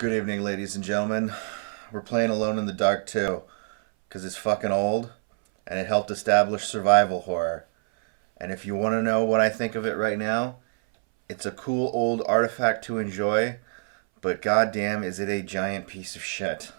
Good evening, ladies and gentlemen. We're playing Alone in the Dark 2 because it's fucking old and it helped establish survival horror. And if you want to know what I think of it right now, it's a cool old artifact to enjoy, but goddamn is it a giant piece of shit.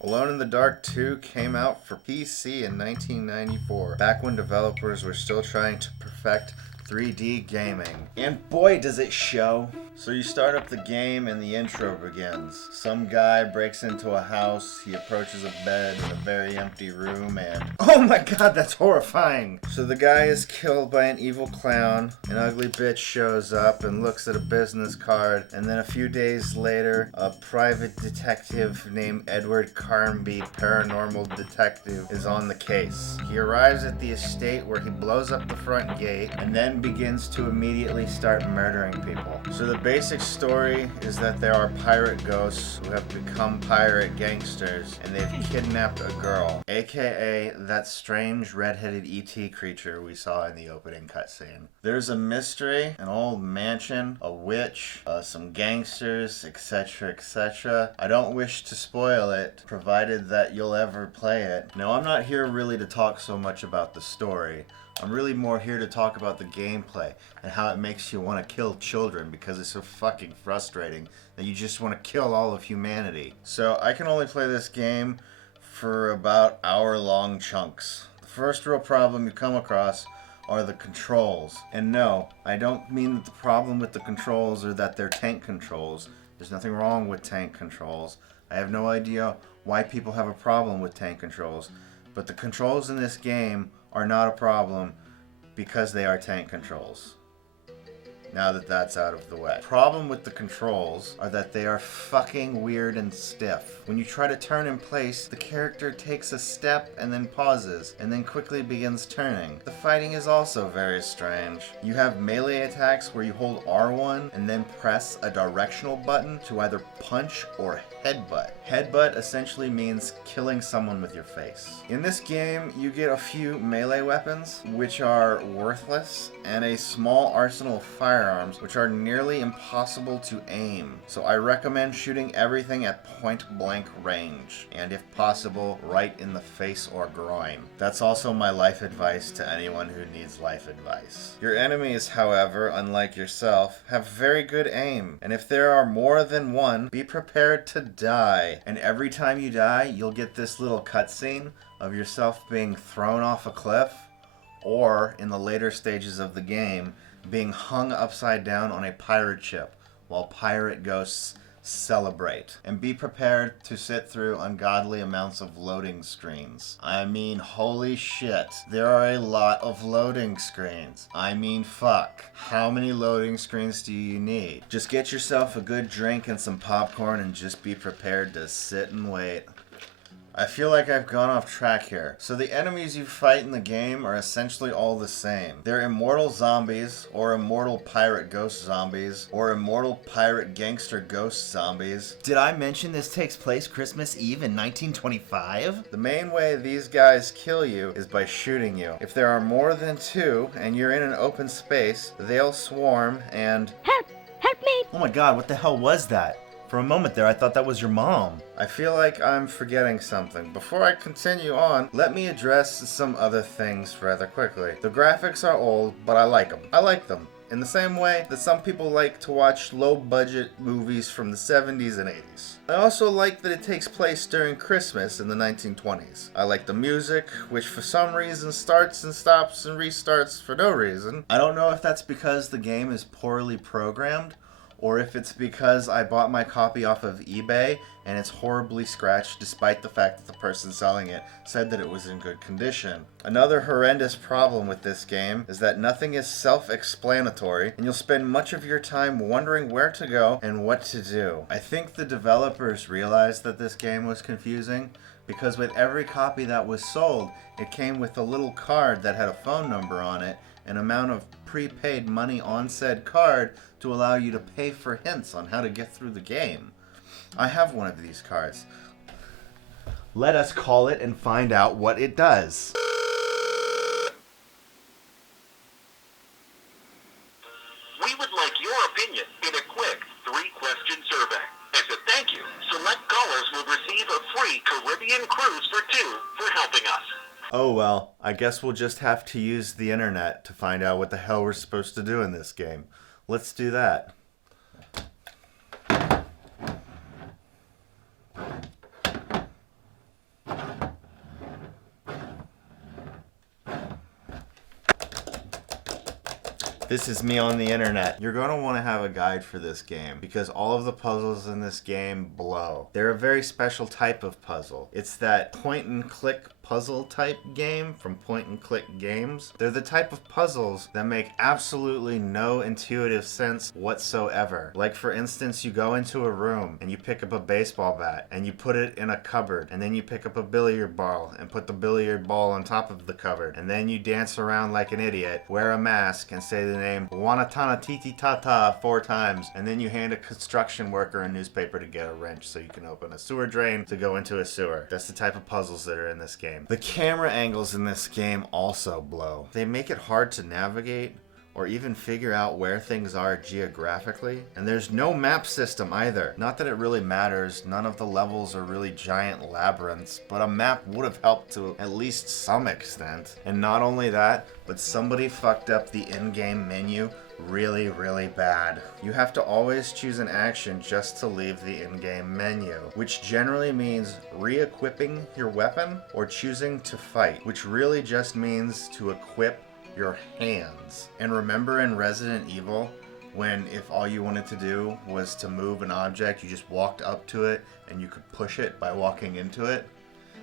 Alone in the Dark 2 came out for PC in 1994, back when developers were still trying to perfect 3D gaming. And boy does it show. So you start up the game and the intro begins. Some guy breaks into a house, he approaches a bed in a very empty room and... Oh my god, that's horrifying! So the guy is killed by an evil clown, an ugly bitch shows up and looks at a business card, and then a few days later, a private detective named Edward Carnby, paranormal detective, is on the case. He arrives at the estate where he blows up the front gate and then begins to immediately start murdering people. So the basic story is that there are pirate ghosts who have become pirate gangsters and they've kidnapped a girl, aka that strange red-headed ET creature we saw in the opening cutscene. There's a mystery, an old mansion, a witch, some gangsters, etc, etc. I don't wish to spoil it, provided that you'll ever play it. Now, I'm not here really to talk so much about the story. I'm really more here to talk about the gameplay and how it makes you want to kill children because it's so fucking frustrating that you just want to kill all of humanity. So I can only play this game for about hour-long chunks. The first real problem you come across are the controls. And no, I don't mean that the problem with the controls are that they're tank controls. There's nothing wrong with tank controls. I have no idea why people have a problem with tank controls. But the controls in this game are not a problem because they are tank controls. Now that that's out of the way. Problem with the controls are that they are fucking weird and stiff. When you try to turn in place, the character takes a step and then pauses, and then quickly begins turning. The fighting is also very strange. You have melee attacks where you hold R1 and then press a directional button to either punch or headbutt. Headbutt essentially means killing someone with your face. In this game, you get a few melee weapons, which are worthless, and a small arsenal of firearms, which are nearly impossible to aim. So I recommend shooting everything at point blank range, and if possible, right in the face or groin. That's also my life advice to anyone who needs life advice. Your enemies, however, unlike yourself, have very good aim, and if there are more than one, be prepared to die. And every time you die, you'll get this little cutscene of yourself being thrown off a cliff, or in the later stages of the game, being hung upside down on a pirate ship while pirate ghosts celebrate. And be prepared to sit through ungodly amounts of loading screens. I mean, holy shit. There are a lot of loading screens. I mean, fuck. How many loading screens do you need? Just get yourself a good drink and some popcorn and just be prepared to sit and wait. I feel like I've gone off track here. So the enemies you fight in the game are essentially all the same. They're immortal zombies, or immortal pirate ghost zombies, or immortal pirate gangster ghost zombies. Did I mention this takes place Christmas Eve in 1925? The main way these guys kill you is by shooting you. If there are more than two, and you're in an open space, they'll swarm and... Help! Help me! Oh my god, what the hell was that? For a moment there, I thought that was your mom. I feel like I'm forgetting something. Before I continue on, let me address some other things rather quickly. The graphics are old, but I like them. I like them. In the same way that some people like to watch low-budget movies from the 70s and 80s. I also like that it takes place during Christmas in the 1920s. I like the music, which for some reason starts and stops and restarts for no reason. I don't know if that's because the game is poorly programmed, or if it's because I bought my copy off of eBay and it's horribly scratched despite the fact that the person selling it said that it was in good condition. Another horrendous problem with this game is that nothing is self-explanatory and you'll spend much of your time wondering where to go and what to do. I think the developers realized that this game was confusing because with every copy that was sold, it came with a little card that had a phone number on it, an amount of prepaid money on said card to allow you to pay for hints on how to get through the game. I have one of these cards. Let us call it and find out what it does. cruise for 2 for helping us. Oh well, I guess we'll just have to use the internet to find out what the hell we're supposed to do in this game. Let's do that. This is me on the internet. You're going to want to have a guide for this game because all of the puzzles in this game blow. They're a very special type of puzzle. It's that point and click puzzle type game from Point and Click Games. They're the type of puzzles that make absolutely no intuitive sense whatsoever. Like for instance, you go into a room and you pick up a baseball bat and you put it in a cupboard, and then you pick up a billiard ball and put the billiard ball on top of the cupboard, and then you dance around like an idiot, wear a mask, and say the name Wanatana Titi Tata 4 times, and then you hand a construction worker a newspaper to get a wrench so you can open a sewer drain to go into a sewer. That's the type of puzzles that are in this game. The camera angles in this game also blow. They make it hard to navigate or even figure out where things are geographically. And there's no map system either. Not that it really matters, none of the levels are really giant labyrinths, but a map would have helped to at least some extent. And not only that, but somebody fucked up the in-game menu really, really bad. You have to always choose an action just to leave the in-game menu, which generally means re-equipping your weapon or choosing to fight, which really just means to equip your hands. And remember in Resident Evil, when if all you wanted to do was to move an object, you just walked up to it and you could push it by walking into it?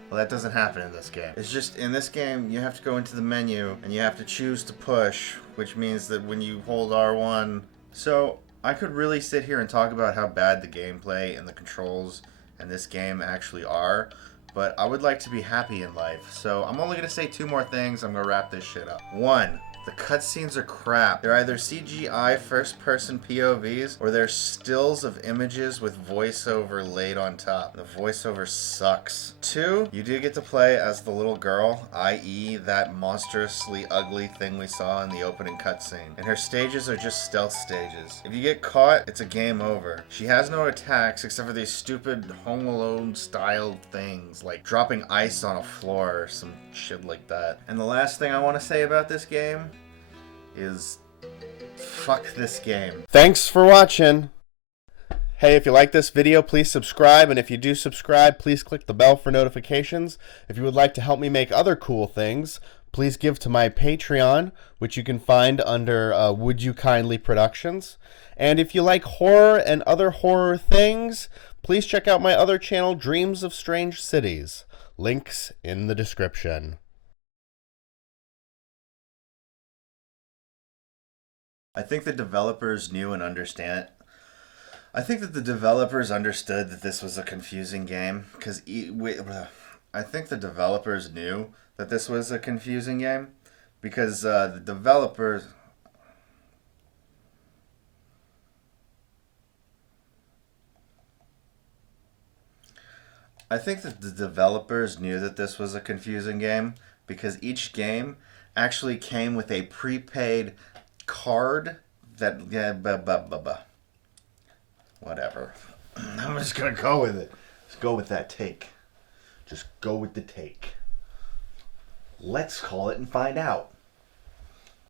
Well, that doesn't happen in this game. It's just, in this game, you have to go into the menu and you have to choose to push, which means that when you hold R1... So, I could really sit here and talk about how bad the gameplay and the controls in this game actually are, but I would like to be happy in life, so I'm only going to say 2 more things. I'm going to wrap this shit up. 1. The cutscenes are crap. They're either CGI first-person POVs or they're stills of images with voiceover laid on top. The voiceover sucks. 2, you do get to play as the little girl, i.e. that monstrously ugly thing we saw in the opening cutscene. And her stages are just stealth stages. If you get caught, it's a game over. She has no attacks except for these stupid Home Alone style things, like dropping ice on a floor or some shit like that. And the last thing I want to say about this game is fuck this game. Thanks for watching. Hey, if you like this video, please subscribe, and if you do subscribe, please click the bell for notifications. If you would like to help me make other cool things, please give to my Patreon, which you can find under Would You Kindly Productions. And if you like horror and other horror things, please check out my other channel, Dreams of Strange Cities. Links in the description. I think the developers knew and understand. I think that the developers understood that this was a confusing game because I think the developers knew that this was a confusing game because the developers. I think that the developers knew that this was a confusing game because each game actually came with a prepaid card that whatever. I'm just gonna go with it. Just go with that take. Just go with the take. Let's call it and find out.